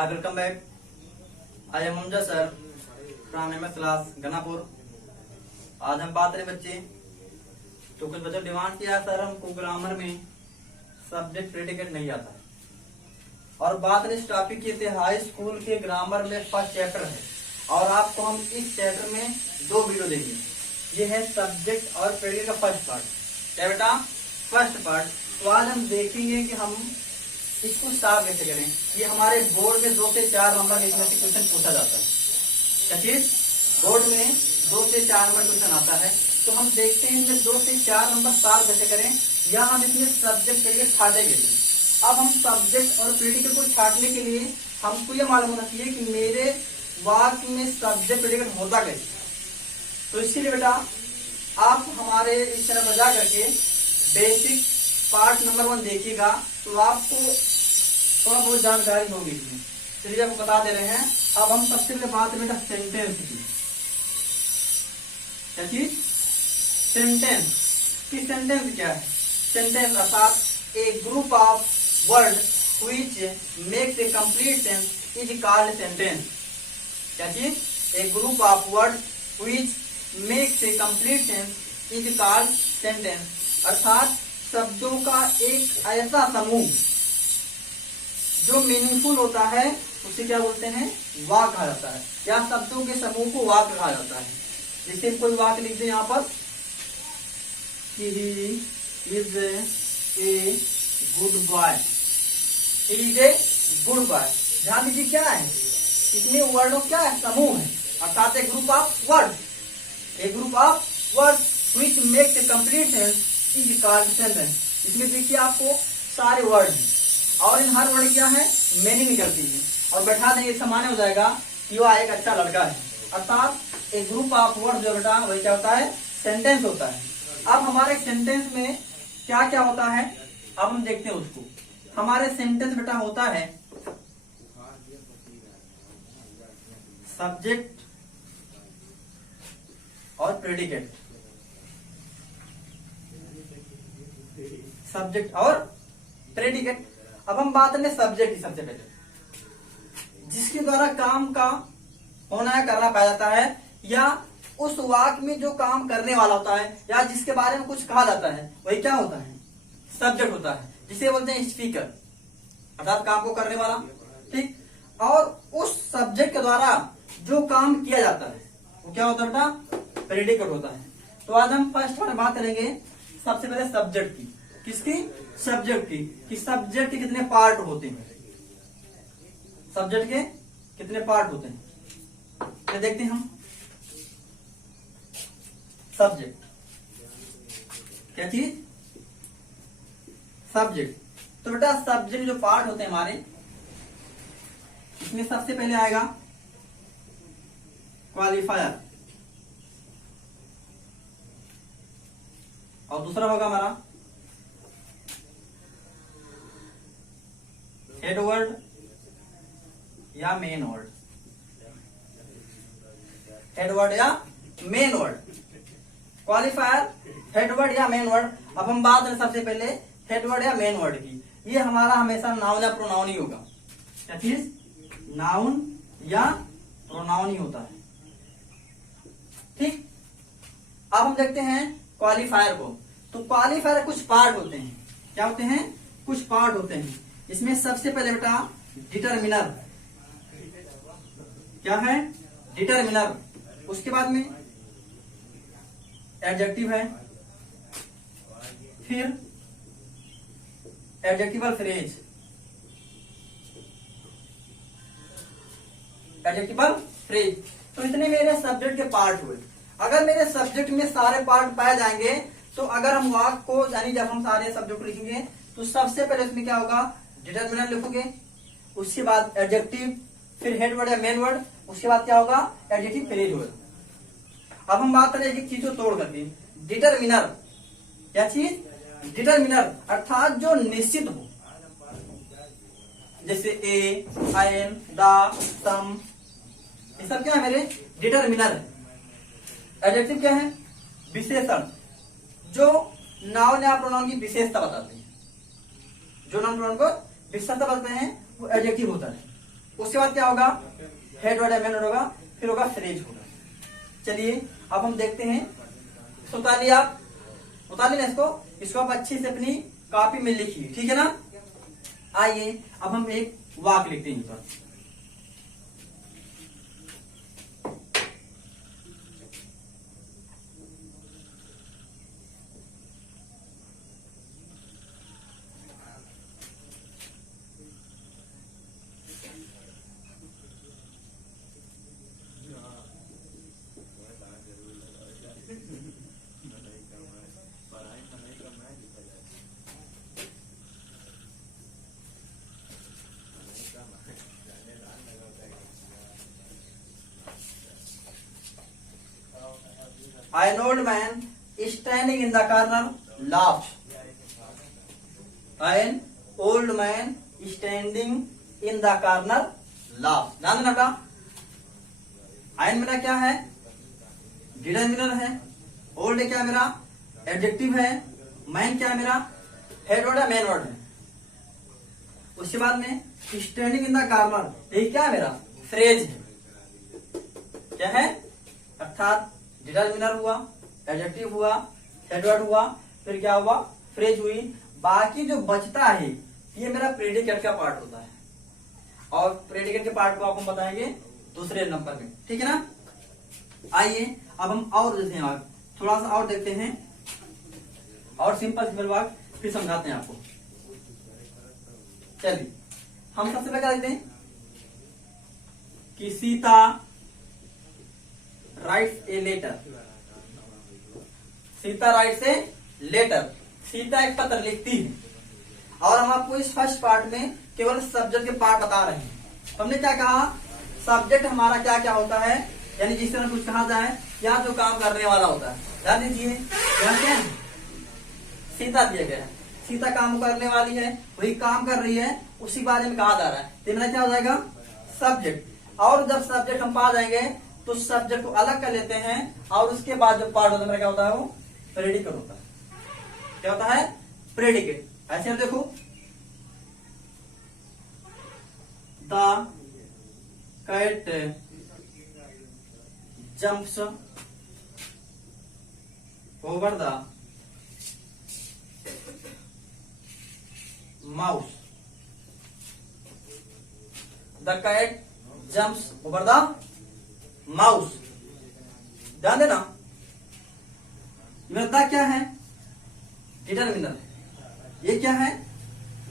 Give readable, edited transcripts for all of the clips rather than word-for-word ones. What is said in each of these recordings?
Hi, welcome back. I am Amjad sir from MS class Ganapur. आज हम बात करें बच्चे, तो कुछ बच्चों डिमांड किया सर हमको ग्रामर में सब्जेक्ट प्रेडिकेट नहीं आता है, और बात करें इस टॉपिक की हाई स्कूल के ग्रामर में फर्स्ट चैप्टर है, और आपको हम इस चैप्टर में 2 वीडियो देंगे। ये है सब्जेक्ट और प्रेडिकेट का फर्स्ट पार्ट। क्या बेटा? First part. तो आज हम देखेंगे कि हम इसको साफ कैसे करें। ये हमारे बोर्ड में 2 से 4 नंबर इसमें से क्वेश्चन पूछा जाता है। क्या चीज? बोर्ड में 2 से 4 नंबर क्वेश्चन आता है। तो हम देखते हैं इसमें 2 से 4 नंबर साफ कैसे करें, या हम इसमें सब्जेक्ट प्रेडिकेट छाटेंगे। अब हम सब्जेक्ट और प्रेडिकेट को छाटने के लिए हमको ये मालूम होना चाहिए कि मेरे वाक्य में सब्जेक्ट प्रेडिकेट होता कैसे। तो इसीलिए बेटा आप हमारे इस चैनल पर जा करके बेसिक पार्ट नंबर 1 देखिएगा, तो आपको थोड़ा बहुत जानकारी होगी इसमें। चलिए आपको बता दे रहे हैं। अब हम सबसे पहले बात करें सेंटेंस की। क्या चीज? सेंटेंस की। सेंटेंस क्या है? सेंटेंस अर्थात a group of word which makes a complete sense is called sentence. क्या चीज? A group of word which makes a complete sense is called sentence. अर्थात शब्दों का एक ऐसा समूह जो मीनिंगफुल होता है उसे क्या बोलते हैं? वाक्य कहा जाता है, या शब्दों के समूह को वाक्य कहा जाता है। जैसे कोई वाक्य लिख दे यहाँ पर कि he is a good boy. He is a good boy. ध्यान दीजिए क्या है इसमें? वर्डों क्या है? समूह है, अर्थात a group of word. A group of word which makes a complete sense is called sentence. इसमें देखिए आपको सारे वर्ड हैं, और इन हर वर्ड क्या है? मीनिंग निकलती है, और बैठा देंगे सामान्य हो जाएगा कि वह एक अच्छा लड़का है। अर्थात एक ग्रुप ऑफ वर्ड जो बेटा वही क्या होता है? सेंटेंस होता है। अब हमारे सेंटेंस में क्या क्या होता है, अब हम देखते हैं उसको। हमारे सेंटेंस बेटा होता है सब्जेक्ट और प्रेडिकेट। सब्जेक्ट और प्रेडिकेट। अब हम बात करें सब्जेक्ट की। सबसे पहले जिसके द्वारा काम का होना या करना पाया जाता है, या उस वाक्य में जो काम करने वाला होता है, या जिसके बारे में कुछ कहा जाता है, वही क्या होता है? सब्जेक्ट होता है। जिसे बोलते हैं स्पीकर, अर्थात काम को करने वाला। ठीक। और उस सब्जेक्ट के द्वारा जो काम किया जाता है वो क्या होता है बेटा? प्रेडिकेट होता है। तो आज हम फर्स्ट में बात करेंगे सबसे पहले सब्जेक्ट की। किसकी? सब्जेक्ट की। कि सब्जेक्ट के कितने पार्ट होते हैं। सब्जेक्ट के कितने पार्ट होते हैं ये देखते हैं हम। सब्जेक्ट क्या चीज? सब्जेक्ट। तो बेटा सब्जेक्ट जो पार्ट होते हैं हमारे, इसमें सबसे पहले आएगा क्वालिफायर, और दूसरा होगा हमारा हेड वर्ड या मेन वर्ड। हेड वर्ड या main word. Qualifier, head word या मेन वर्ड। अब हम बात करें सबसे पहले हेड वर्ड या मेन वर्ड की। ये हमारा हमेशा नाउन या प्रोनाउन ही होगा। क्या चीज? नाउन या प्रोनाउन ही होता है। ठीक। अब हम देखते हैं क्वालिफायर को। तो क्वालिफायर कुछ पार्ट होते हैं। क्या होते हैं? कुछ पार्ट होते हैं। इसमें सबसे पहले बेटा डिटरमिनर। क्या है? डिटरमिनर। उसके बाद में एडजेक्टिव है, फिर एडजेक्टिवल फ्रेज। Adjectival phrase. तो इतने मेरे सब्जेक्ट के पार्ट हुए। अगर मेरे सब्जेक्ट में सारे पार्ट पाए जाएंगे, तो अगर हम वाक्य को यानी जब हम सारे सब्जेक्ट लिखेंगे, तो सबसे पहले इसमें क्या होगा? डिटरमिनर लिखोगे, उसके बाद एडजेक्टिव, फिर हेड वर्ड या मेन वर्ड, उसके बाद क्या होगा? एडजेक्टिव फ्रेज होगा। अब हम बात करें एक चीज को तोड़ करके। डिटरमिनर क्या चीज? डिटरमिनर अर्थात जो निश्चित हो, जैसे ए, एन, द, सम, ये सब क्या है मेरे? डिटरमिनर है। एडजेक्टिव क्या है? विशेषण, जो नाउन या प्रोनाउन की विशेषता बताते हैं। जो नाउन प्रोनाउन को विशेषता बताते हैं वो एडजेक्टिव होता है। उसके बाद क्या होगा, हेड वर्ड या मेन वर्ड होगा, फिर होगा फ्रेज होगा। चलिए अब हम देखते हैं, उतारिए आप, उतारिए ना इसको आप अच्छे से अपनी कॉपी में लिखिए, ठीक है ना। आइए अब हम एक वाक्य लिखते हैं पर। An old man standing in the corner laughed. An old man standing in the corner laughed. ध्यान देना बेटा, आयन मेरा क्या है, डिटरमिनर है, ओल्ड क्या मेरा एडजेक्टिव है, मैन क्या मेरा हेड वर्ड है, मेन वर्ड है। उसके बाद में स्टैंडिंग इन द कॉर्नर, ये क्या है मेरा फ्रेज है, क्या है, अर्थात डिटरमिनर हुआ, एडजेक्टिव हुआ, हेडवर्ड हुआ, फिर क्या हुआ फ्रेज हुई। बाकी जो बचता है ये मेरा प्रेडिकेट का पार्ट होता है, और प्रेडिकेट के पार्ट को आपको बताएंगे दूसरे नंबर में, ठीक है ना। आइए अब हम और देखते हैं, थोड़ा सा और देखते हैं, और सिंपल वाक्य फिर समझाते हैं आपको। चलिए हम सबसे पहले देखते हैं कि Sita writes a letter. Sita writes a letter, Sita एक पत्र लिखती है, और हम आपको इस फर्स्ट पार्ट में केवल सब्जेक्ट के पार्ट बता रहे हैं। तो हमने क्या कहा, सब्जेक्ट हमारा क्या क्या होता है, यानी जिस तरह कुछ कहा जाए यहाँ जो काम करने वाला होता है। ध्यान दीजिए यहाँ क्या है, सीता दिया गया है, सीता काम करने वाली है, वही काम कर रही है, उसी बारे में कहा जा रहा है, तो मेरा क्या हो जाएगा सब्जेक्ट। और जब सब्जेक्ट हम पा जाएंगे तो सब्जेक्ट को अलग कर लेते हैं, और उसके बाद जो पार्ट होता है मेरा क्या होता है, वो प्रेडिकेट होता है। क्या होता है, प्रेडिकेट। ऐसे देखो, the cat jumps over the mouse. The cat jumps over the mouse. ध्यान देना, द क्या है, डिटरमिनर, ये क्या है,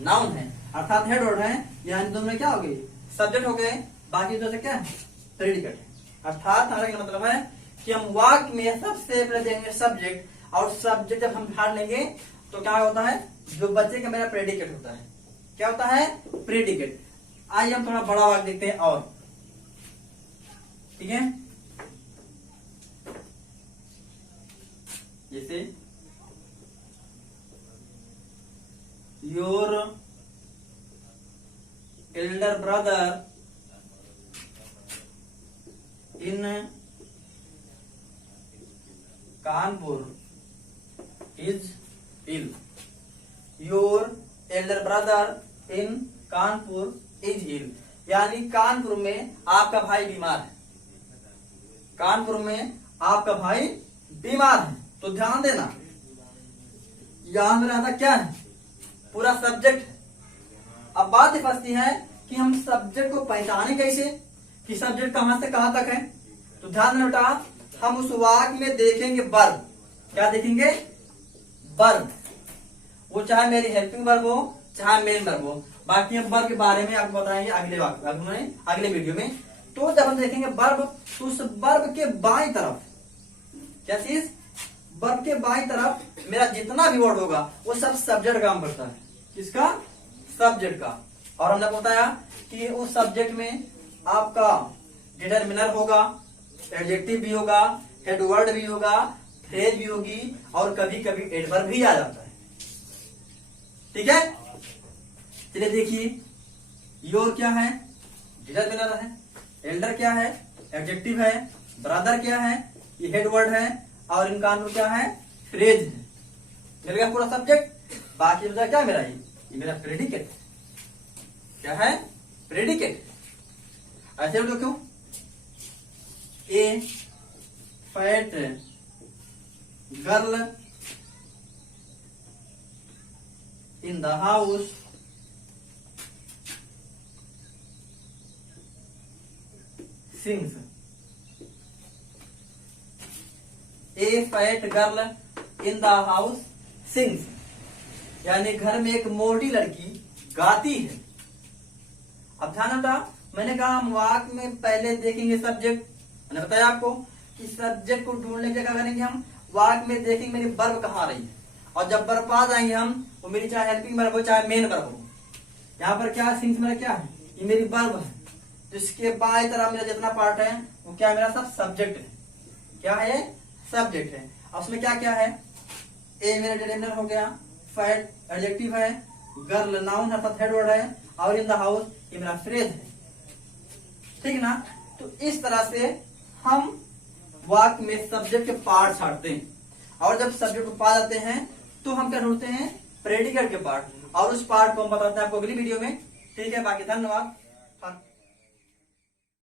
नाउन है, अर्थात हेड वर्ड है, यानी दोनों में क्या हो गए, सब्जेक्ट हो गए, बाकी जो क्या है प्रेडिकेट है। अर्थात हमारा क्या मतलब है कि हम वाक्य में सबसे पहले देंगे सब्जेक्ट, और सब्जेक्ट जब हम ढाल लेंगे तो क्या होता है, जो बच्चे का मेरा प्रेडिकेट होता है। क्या होता है, प्रेडिकेट। आइए हम थोड़ा बड़ा वाक्य देखते हैं, और ठीक है, जैसे your elder brother in Kanpur is ill. Your elder brother in Kanpur is ill, यानी कानपुर में आपका भाई बीमार है, कानपुर में आपका भाई बीमार है। तो ध्यान देना, यहां में रहता क्या है, पूरा सब्जेक्ट है। अब बात ये फंसती है कि हम सब्जेक्ट को पहचाने कैसे, कि सब्जेक्ट कहां से कहां तक है। तो ध्यान देना बेटा, हम उस वाक्य में देखेंगे वर्ब। क्या देखेंगे, वर्ब, वो चाहे मेरी हेल्पिंग वर्ब हो, चाहे मेन वर्ब हो। बाकी हम वर्ब के बारे में आपको बताएंगे अगले वाक्य में, अगले वीडियो में। तो जब हम देखेंगे वर्ब, तो उस वर्ब के बाईं तरफ क्या चीज, वर्ब के बाईं तरफ मेरा जितना भी वर्ड होगा वो सब सब्जेक्ट काम करता है। किसका, सब्जेक्ट का। और हमने बताया कि उस सब्जेक्ट में आपका डिटरमिनर होगा, एडजेक्टिव भी होगा, हेडवर्ड भी होगा, फ्रेज भी होगी, और कभी कभी एडवर्ब भी आ जाता है। ठीक है, चलिए देखिए, योर क्या है, डिटरमिनर है, एल्डर क्या है, एडजेक्टिव है, ब्रदर क्या है, ये हेडवर्ड है, और इनका आंसर क्या है, फ्रेज है। मिल गया पूरा सब्जेक्ट। बाकी बचा क्या मेरा, ये मेरा प्रेडिकेट। क्या है, प्रेडिकेट। ऐसे क्यों? A fat girl in the house sings. A fat girl in the house sings, यानी घर में एक मोटी लड़की गाती है। अब ध्यान रखना, मैंने कहा हम वाक्य में पहले देखेंगे सब्जेक्ट, मैंने बताया आपको कि सब्जेक्ट को ढूंढने के क्या करेंगे हम, वाक्य में देखेंगे मेरी वर्ब कहाँ रही है, और जब वर्ब आ जाएंगे हम, वो मेरी चाहे हेल्पिंग वर्ब हो चाहे मेन वर्ब हो। यहाँ पर क्या सिंस मेरा क्या है, ये मेरी वर्ब है। जिसके बाएं तरफ मेरा जितना पार्ट है वो क्या मेरा सब सब्जेक्ट है। क्या है? सब्जेक्ट है। अब उसमें क्या क्या है, ए मेरा डिटरमिनर हो गया, फैट एडजेक्टिव है, गर्ल नाउन है, थर्ड वर्ड है, और इन द हाउस ये मेरा फ्रेज है। ठीक ना? तो इस तरह से हम वाक्य में सब्जेक्ट के पार्ट छाटते हैं, और जब सब्जेक्ट को पा जाते हैं तो हम क्या ढूंढते हैं, प्रेडिकेट के पार्ट, और उस पार्ट को हम बताते हैं आपको अगली वीडियो में। ठीक है, बाकी धन्यवाद।